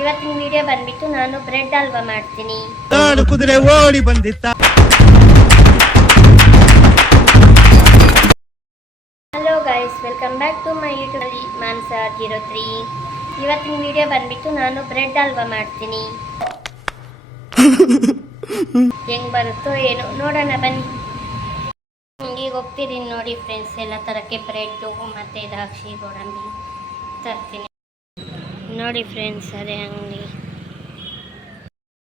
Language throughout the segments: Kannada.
ಇವತ್ತಿನ ವಿಡಿಯೋ ಬಂದ್ಬಿಟ್ಟು ನಾನು ಬ್ರೆಡ್ ಹಲ್ವಾ ಮಾಡ್ತೀನಿ. ಕುದುರೆ ಓಡಿ ಬಂದಿತ್ತ. Hello guys, welcome back to my YouTube ಮಾನ್ಸ03. ಇವತ್ತಿನ ವಿಡಿಯೋ ಬಂದ್ಬಿಟ್ಟು ನಾನು ಬ್ರೆಡ್ ಹಲ್ವಾ ಮಾಡ್ತೀನಿ. ಹೆಂಗ್ ಬರುತ್ತೋ ಏನೋ ನೋಡೋಣ ಬನ್ನಿ. ಈಗ ಹೋಗ್ತಿದ್ದೀನಿ ನೋಡಿ ಫ್ರೆಂಡ್ಸ್, ಎಲ್ಲ ತರಕ್ಕೆ ಬ್ರೆಡ್ಡು ಮತ್ತು ದ್ರಾಕ್ಷಿ ಗೋಡಂಬಿ ತರ್ತೀನಿ ನೋಡಿ ಫ್ರೆಂಡ್ಸ್. ಅದೇ ಅಂಗಡಿ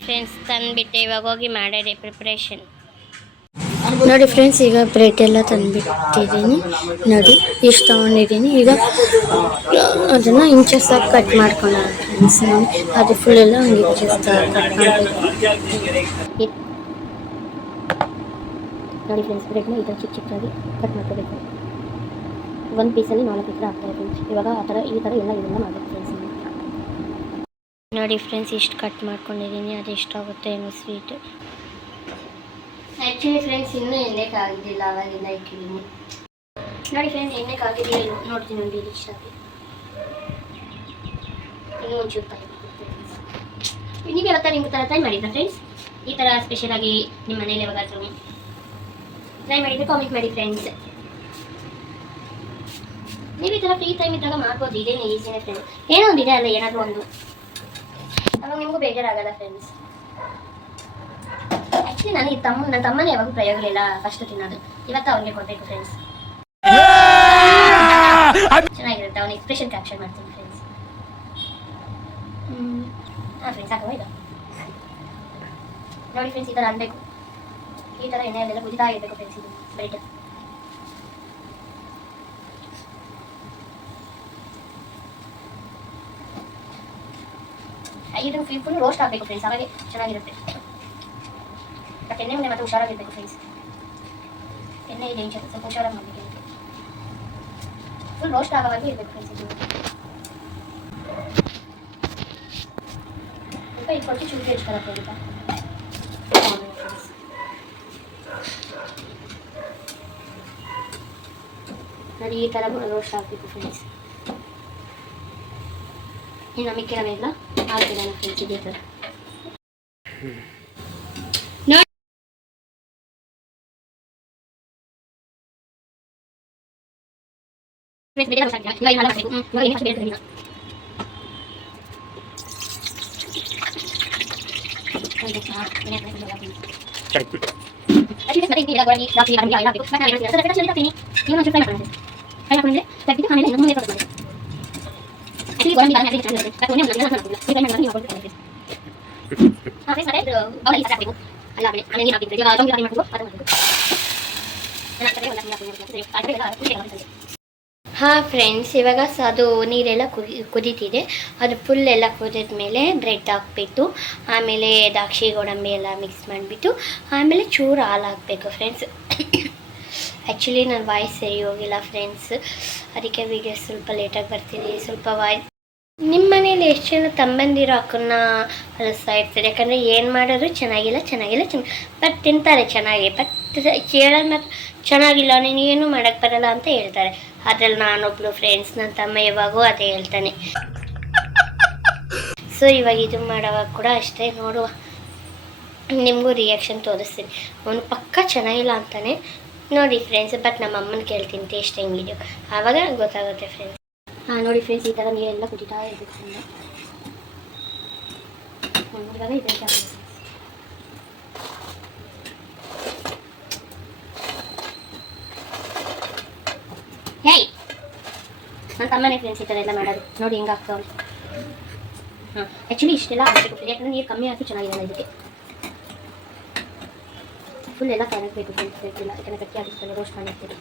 ಫ್ರೆಂಡ್ಸ್ ತಂದುಬಿಟ್ಟೆ, ಇವಾಗ ಹೋಗಿ ಮಾಡಿದೆ ಪ್ರಿಪ್ರೇಷನ್ ನೋಡಿ ಫ್ರೆಂಡ್ಸ್. ಈಗ ಬ್ರೆಡ್ ಎಲ್ಲ ತಂದುಬಿಟ್ಟಿದ್ದೀನಿ ನೋಡಿ, ಇಷ್ಟು ತೊಗೊಂಡಿದ್ದೀನಿ. ಈಗ ಅದನ್ನು ಇಂಚಸ್ ಆಗಿ ಕಟ್ ಮಾಡ್ಕೊಳ್ಳೋಣ ಫ್ರೆಂಡ್ಸ್. ನೋಡಿ ಅದು ಫುಲ್ ಎಲ್ಲ ಇಂಚಸ್ ಕಟ್ ಮಾಡಬೇಕು ನೋಡಿ ಫ್ರೆಂಡ್ಸ್. ಬ್ರೆಡ್ನ ಈ ಥರ ಚಿಕ್ಕ ಚಿಕ್ಕದಾಗಿ ಕಟ್ ಮಾಡ್ಕೋಬೇಕು. ಒಂದು ಪೀಸಲ್ಲಿ 4 ಈ ಥರ ಆಗ್ತಾಯಿದೆ ಫ್ರೆಂಡ್ಸ್. ಇವಾಗ ಈ ಥರ ಇದೆಲ್ಲ ಮಾಡಬೇಕು ಫ್ರೆಂಡ್ಸ್ ನೋಡಿ ಫ್ರೆಂಡ್ಸ್. ಇಷ್ಟು ಕಟ್ ಮಾಡ್ಕೊಂಡಿದ್ದೀನಿ, ಅದು ಎಷ್ಟಾಗುತ್ತೆ ಏನೋ ಸ್ವೀಟ್. ಆ್ಯಕ್ಚುಲಿ ಫ್ರೆಂಡ್ಸ್ ಇನ್ನೂ ಎಣ್ಣೆ ಕಾಗಿದ್ದಿಲ್ಲ, ಅವಾಗಿಂದ ಇಟ್ಟಿದ್ದೀನಿ ನೋಡಿ ಫ್ರೆಂಡ್ಸ್. ಎಣ್ಣೆ ಕಾಗಿದ್ದಿಲ್ಲ ನೋಡ್ತೀನಿ ನೋಡಿ, ಇಷ್ಟ ಆಗಿ ಇನ್ನೂ ಒಂಚೂರು ಟೈಮ್ ಆಗುತ್ತೆ ಫ್ರೆಂಡ್ಸ್. ನೀವು ಯಾವತ್ತ ನಿಮ್ಗೆ ಥರ ಟ್ರೈ ಮಾಡಿದ್ರಾ ಫ್ರೆಂಡ್ಸ್? ಈ ಥರ ಸ್ಪೆಷಲಾಗಿ ನಿಮ್ಮ ಮನೇಲಿ ಯಾವಾಗಾದ್ರೂ ಟ್ರೈ ಮಾಡಿದರೆ ಕಾಮೆಂಟ್ ಮಾಡಿ ಫ್ರೆಂಡ್ಸ್. ನೀವು ಈ ಥರ ಫ್ರೀ ಟೈಮ್ ಇದ್ದಾಗ ಮಾಡ್ಬೋದು, ಇದೇನು ಈಸಿನೇ ಫ್ರೆಂಡ್ಸ್. ಏನೋ ಒಂದಿದೆ ಅಲ್ಲ, ಏನಾದರೂ ಒಂದು, ಅವಾಗ ನಿಮಗೂ ಬೇಜಾರಾಗಲ್ಲ ಫ್ರೆಂಡ್ಸ್. ಆ್ಯಕ್ಚುಲಿ ನನ್ನ ತಮ್ಮನೇ ಯಾವಾಗೂ ಪ್ರಯೋಗಲಿಲ್ಲ ಫಸ್ಟ್ ತಿನ್ನೋದು, ಇವತ್ತು ಅವ್ನಿಗೆ ಕೊಡಬೇಕು ಫ್ರೆಂಡ್ಸ್. ಚೆನ್ನಾಗಿರುತ್ತೆ, ಅವ್ನ ಎಕ್ಸ್ಪ್ರೆಷನ್ ಕ್ಯಾಪ್ಚರ್ ಮಾಡ್ತೀನಿ ಫ್ರೆಂಡ್ಸ್. ಹಾಂ ಫ್ರೆಂಡ್ಸ್, ಸಾಕು ಇದು ನೋಡಿ ಫ್ರೆಂಡ್ಸ್. ಈ ಥರ ಅನ್ಬೇಕು, ಈ ಥರ ಎಣ್ಣೆಯಲ್ಲೆಲ್ಲ ಕುದಿತಾ ಇರಬೇಕು ಫ್ರೆಂಡ್ಸ್. ಇದು ಬ್ರೆಡ್ ಇದು ಫುಲ್ ರೋಸ್ಟ್ ಆಗಬೇಕು ಫ್ರೆಂಡ್ಸ್, ಅವಾಗೆ ಚೆನ್ನಾಗಿರುತ್ತೆ. ಬಟ್ ಎಣ್ಣೆ ಮುಂದೆ ಮತ್ತೆ ಹುಷಾರಾಗಿರ್ಬೇಕು ಫ್ರೆಂಡ್ಸ್. ಎಣ್ಣೆ ಇದೆ ಇಂಚು, ಸ್ವಲ್ಪ ಹುಷಾರಾಗಿ ಮಾಡಬೇಕು. ಫುಲ್ ರೋಸ್ಟ್ ಆಗೋವಾಗೆ ಇರಬೇಕು ಫ್ರೆಂಡ್ಸ್. ಇದು ಸ್ವಲ್ಪ ಇದು ಕೊಟ್ಟು ಚೂರು ಇಡ್ತಾರಪ್ಪ ಅಂತ ನೋಡಿ. ಈ ಥರ ರೋಸ್ಟ್ ಆಗಬೇಕು ಫ್ರೆಂಡ್ಸ್. ಇನ್ನು ಮಿಕ್ಕಿರವೆಲ್ಲ ಹಾಕಿದ್ದಾನೆ ಫ್ರೆಂಡ್ಸ್ ಇದೇ ಥರ. ಹಾಂ ಫ್ರೆಂಡ್ಸ್, ಇವಾಗ ಅದು ನೀರೆಲ್ಲ ಕುದೀತಿದೆ. ಅದು ಫುಲ್ ಎಲ್ಲ ಕುದಿದ ಮೇಲೆ ಬ್ರೆಡ್ ಹಾಕ್ಬಿಟ್ಟು, ಆಮೇಲೆ ದ್ರಾಕ್ಷಿ ಗೋಡಂಬಿ ಎಲ್ಲ ಮಿಕ್ಸ್ ಮಾಡಿಬಿಟ್ಟು, ಆಮೇಲೆ ಚೂರು ಹಾಲು ಹಾಕಬೇಕು ಫ್ರೆಂಡ್ಸ್. ಆ್ಯಕ್ಚುಲಿ ನನ್ನ ವಾಯ್ಸ್ ಸರಿ ಹೋಗಿಲ್ಲ ಫ್ರೆಂಡ್ಸ್, ಅದಕ್ಕೆ ವೀಡಿಯೋ ಸ್ವಲ್ಪ ಲೇಟಾಗಿ ಬರ್ತೀನಿ. ಸ್ವಲ್ಪ ನಿಮ್ಮ ಮನೇಲಿ ಎಷ್ಟು ಜನ ತಮ್ಮಂದಿರೋ ಅಕ್ಕನ್ನ ಅನಿಸ್ತಾ ಇರ್ತಾರೆ, ಯಾಕಂದರೆ ಏನು ಮಾಡೋದು ಚೆನ್ನಾಗಿಲ್ಲ ಬಟ್ ತಿಂತಾರೆ ಚೆನ್ನಾಗಿ. ಬಟ್ ಕೇಳೋದು ಮಾತ್ರ ಚೆನ್ನಾಗಿಲ್ಲ, ನೀನು ಏನು ಮಾಡೋಕ್ಕೆ ಬರಲ್ಲ ಅಂತ ಹೇಳ್ತಾರೆ. ಅದ್ರಲ್ಲಿ ನಾನೊಬ್ಳು ಫ್ರೆಂಡ್ಸ್, ನನ್ನ ತಮ್ಮ ಯಾವಾಗೂ ಅದೇ ಹೇಳ್ತಾನೆ. ಸೊ ಇವಾಗ ಇದು ಮಾಡೋವಾಗ ಕೂಡ ಅಷ್ಟೇ, ನೋಡುವ ನಿಮಗೂ ರಿಯಾಕ್ಷನ್ ತೋರಿಸ್ತೀನಿ. ಅವನು ಪಕ್ಕ ಚೆನ್ನಾಗಿಲ್ಲ ಅಂತಾನೆ ನೋಡಿ ಫ್ರೆಂಡ್ಸ್. ಬಟ್ ನಮ್ಮ ಅಮ್ಮನ ಕೇಳ್ತೀನಿ ಟೇಸ್ಟ್ ಹೆಂಗಿದೆಯೋ, ಆವಾಗ ಗೊತ್ತಾಗುತ್ತೆ ಫ್ರೆಂಡ್ಸ್. ಹಾಂ ನೋಡಿ ಫ್ರೆಂಡ್ಸ್, ಈ ಥರ ನೀರೆಲ್ಲ ಕುದಿತಾ ಇರಬೇಕು. ಇವಾಗ ಇದೆ ಹೇಯ್ ನನ್ನ ತಮ್ಮನೇ ಫ್ರೆಂಡ್ಸ್ ಈ ಥರ ಎಲ್ಲ ಮಾಡೋದು ನೋಡಿ ಹೆಂಗೆ ಆಗ್ತಾವೆ. ಹಾಂ ಆ್ಯಕ್ಚುಲಿ ಇಷ್ಟೆಲ್ಲ ಹಾಕಬೇಕು, ಯಾಕಂದರೆ ನೀರು ಕಮ್ಮಿ ಹಾಕಿ ಚೆನ್ನಾಗಿರಲ್ಲ ಇದಕ್ಕೆ. ಫುಲ್ ಎಲ್ಲ ಕರಗಬೇಕು ಫ್ರೆಂಡ್ಸ್, ಬೇಕಿಲ್ಲ ಯಾಕಂದರೆ ಗಟ್ಟಿ ಆಗಿರ್ತದೆ, ರೋಸ್ಟ್ ಮಾಡಿರ್ತೀವಿ.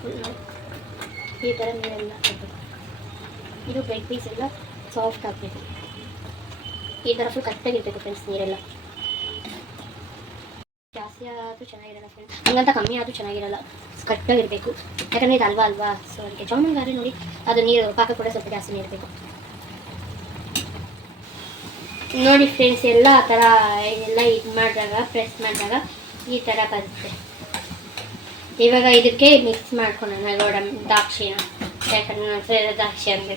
ಫುಲ್ ಈ ಥರ ನೀರೆಲ್ಲ ಹಾಕಬೇಕು. ಇದು ಬ್ರೆಡ್ ಪೀಸ್ ಎಲ್ಲ ಸಾಫ್ಟ್ ಆಗಬೇಕು, ಈ ಥರ ಫುಲ್ ಕರೆಕ್ಟಾಗಿರಬೇಕು ಫ್ರೆಂಡ್ಸ್ ನೀರೆಲ್ಲ. ಜಾಸ್ತಿ ಆದರೂ ಚೆನ್ನಾಗಿರಲ್ಲ ಫ್ರೆಂಡ್ಸ್, ಹಂಗಂತ ಕಮ್ಮಿ ಆದರೂ ಚೆನ್ನಾಗಿರಲ್ಲ, ಕರೆಕ್ಟಾಗಿರಬೇಕು. ಯಾಕಂದರೆ ಇದು ಅಲ್ವಾ. ಸೊ ಅದಕ್ಕೆ ಜಾಮೂನ್ ಗಾರೆ ನೋಡಿ, ಅದು ನೀರು ಪಾಕ ಕೂಡ ಸ್ವಲ್ಪ ಜಾಸ್ತಿ ಇರಬೇಕು ನೋಡಿ ಫ್ರೆಂಡ್ಸ್. ಎಲ್ಲ ಆ ಥರ ಎಲ್ಲ ಇದು ಮಾಡಿದಾಗ, ಪ್ರೆಸ್ ಮಾಡಿದಾಗ ಈ ಥರ ಬರುತ್ತೆ. ಇವಾಗ ಇದಕ್ಕೆ ಮಿಕ್ಸ್ ಮಾಡ್ಕೊಳ್ಳೋಣ ದ್ರಾಕ್ಷಿನ, ಯಾಕಂದರೆ ನನ್ನ ದ್ರಾಕ್ಷಿ ಅಂದರೆ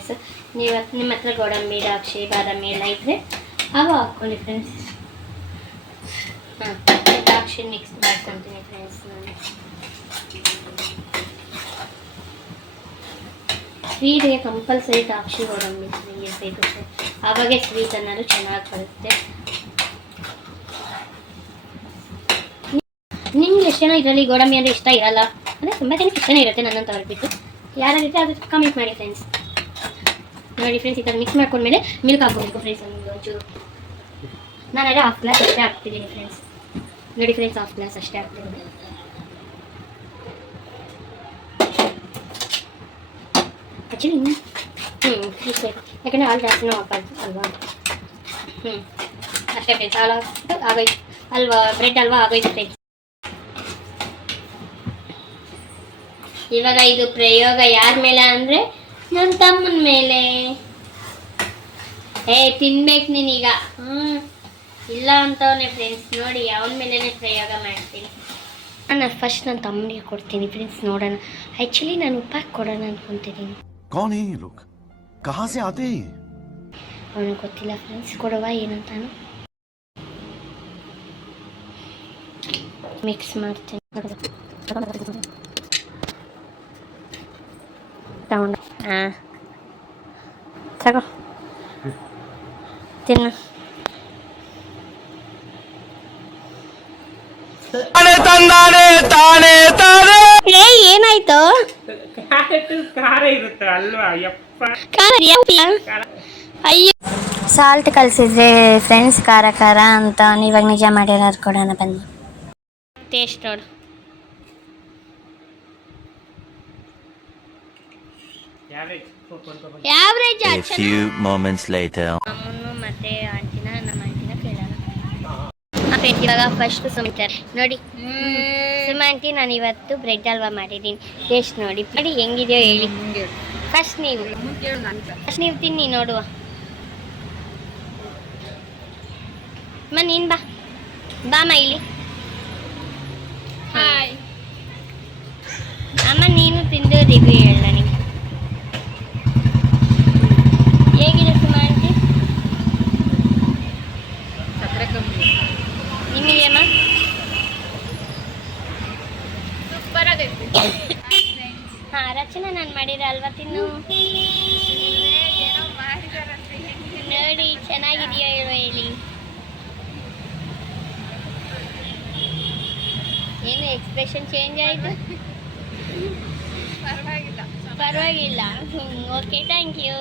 ನಿಮ್ಮ ಹತ್ರ ಗೋಡಂಬಿ ದ್ರಾಕ್ಷಿ ಬಾದಾಮಿ ಎಲ್ಲ ಇದ್ದರೆ ಅವು ಹಾಕ್ಕೊಳ್ಳಿ ಫ್ರೆಂಡ್ಸ್. ಹಾಂ, ದ್ರಾಕ್ಷಿ ಮಿಕ್ಸ್ ಮಾಡ್ಕೊತೀನಿ ಫ್ರೆಂಡ್ಸ್ ನಾನು. ಸ್ವೀಟ್ಗೆ ಕಂಪಲ್ಸರಿ ದ್ರಾಕ್ಷಿ ಗೋಡಂಬಿ ಇರಬೇಕು ಸರ್, ಆವಾಗೇ ಸ್ವೀಟ್ ಅನ್ನೋದು ಚೆನ್ನಾಗಿ ಬರುತ್ತೆ. ನಿಮ್ಗೆ ಎಷ್ಟು ಜನ ಇದರಲ್ಲಿ ಗೋಡಂಬಿ ಅಂದರೆ ಇಷ್ಟ ಇರಲ್ಲ ಅಂದರೆ ತುಂಬ ಜನಕ್ಕೆ ಇಷ್ಟನೇ ಇರುತ್ತೆ ನನ್ನಂತ ಹೊರಬಿಟ್ಟು. ಯಾರಾಗುತ್ತೆ ಅದು ಕಮೆಂಟ್ ಮಾಡಿ ಫ್ರೆಂಡ್ಸ್. ನೋಡಿ ಫ್ರೆಂಡ್ಸ್, ಈ ಥರ ಮಿಕ್ಸ್ ಮಾಡ್ಕೊಂಡ್ಮೇಲೆ ಮಿಲ್ಕ್ ಹಾಕ್ಕೋಬೇಕು ಫ್ರೆಂಡ್ಸ್. ಒಂದು ಒಂಚೂರು ನಾನೆಲ್ಲ ಹಾಫ್ ಗ್ಲಾಸ್ ಅಷ್ಟೇ ಹಾಕ್ತಿದ್ದೀನಿ ಫ್ರೆಂಡ್ಸ್. ನೋಡಿ ಫ್ರೆಂಡ್ಸ್, ಹಾಫ್ ಗ್ಲಾಸ್ ಅಷ್ಟೇ ಹಾಕ್ತಿದ್ದೀನಿ. ಆ್ಯಕ್ಚುಲಿ ಯಾಕಂದರೆ ಹಾಲು ಜಾಸ್ತಿನೂ ಹಾಕಬಾರ್ದು ಅಲ್ವಾ. ಅಷ್ಟೇ ಫ್ರೆಂಡ್ಸ್, ಹಾಲು ಆಗೋಯ್ತು ಅಲ್ವಾ, ಬ್ರೆಡ್ ಅಲ್ವಾ ಆಗೋಯ್ತು ಫ್ರೆಂಡ್ಸ್. ಇವಾಗ ಇದು ಪ್ರಯೋಗ ಯಾರ ಮೇಲೆ ಅಂದರೆ ನನ್ನ ತಮ್ಮನ ಮೇಲೆ. ತಿನ್ಬೇಕು ನೀನೀಗ. ಇಲ್ಲ ಅಂತವನೇ ಫ್ರೆಂಡ್ಸ್. ನೋಡಿ ಅವನ ಮೇಲೇ ಪ್ರಯೋಗ ಮಾಡ್ತೀನಿ. ನಾನು ಫಸ್ಟ್ ನನ್ನ ತಮ್ಮನಿಗೆ ಕೊಡ್ತೀನಿ ಫ್ರೆಂಡ್ಸ್. ನೋಡೋಣ, ಆ್ಯಕ್ಚುಲಿ ನಾನು ಉಪ್ಪಾಕಿ ಕೊಡೋಣ ಅಂದ್ಕೊತಿದ್ದೀನಿ. कौन है ये लोग? कहाँ से आते हैं? ಅವನಿಗೆ ಗೊತ್ತಿಲ್ಲ ಫ್ರೆಂಡ್ಸ್, ಕೊಡುವ ಏನಂತಾನು ಮಿಕ್ಸ್ ಮಾಡ್ತೀನಿ. ತಗೊಂಡು ಹಾಂ ತಗೋ ತಿನ್ನು. ಏನಾಯ್ತು? ಖಾರ ಇರುತ್ತೆ ಅಲ್ವಾ? ಅಯ್ಯೋ, ಸಾಲ್ಟ್ ಕಲಿಸಿದ್ರೆ ಫ್ರೆಂಡ್ಸ್ ಖಾರ ಖಾರ ಅಂತ. ಇವಾಗ ನಿಜ ಮಾಡಿರೋದು ಕೊಡೋಣ ಬನ್ನಿ. ಟೇಸ್ಟ್ ನೋಡು. Average. A few moments later. ಅಮ್ಮನ್ನು ಮತ್ತೆ ಆಂಟಿನ, ನಮ್ಮ ಆಂಟಿನ ಕೇಳೋಣ. ಫ್ರೆಂಡ್ಸ್, ಇವಾಗ ಫಸ್ಟ್ ಸುಮಿತಾರೆ ನೋಡಿ. ಸುಮ ಆಂಟಿ, ನಾನು ಇವತ್ತು ಬ್ರೆಡ್ ಹಲ್ವಾ ಮಾಡಿದ್ದೀನಿ. ಟೇಸ್ಟ್ ನೋಡಿ ನೋಡಿ ಹೆಂಗಿದೆಯೋ ಹೇಳಿ. ಫಸ್ಟ್ ನೀವು ತಿನ್ನಿ ನೋಡುವ. ಅಮ್ಮ ನೀನು ಬಾಮ್ಮ ಇಲ್ಲಿ. ಹಾಯ್ ಅಮ್ಮ, ನೀನು ತಿಂದು ರಿವ್ಯೂ ಹೇಳ ನನಗೆ ಹೇಗಿದೆ ಸುಮ ಆಂಟಿ. ನಿಮಗೆ ಅಮ್ಮ ಸೂಪರ್ ಆಗೈತೆ. ಹಾಂ, ರಚನಾ ನಾನು ಮಾಡಿರೋ ಅಲ್ವಾ, ತಿನ್ನು ನೋಡಿ ಚೆನ್ನಾಗಿದೆಯಾ ಹೇಳಿ. ಏನು ಎಕ್ಸ್ಪ್ರೆಷನ್ ಚೇಂಜ್ ಆಯಿತು? ಪರವಾಗಿಲ್ಲ. Okay, thank you.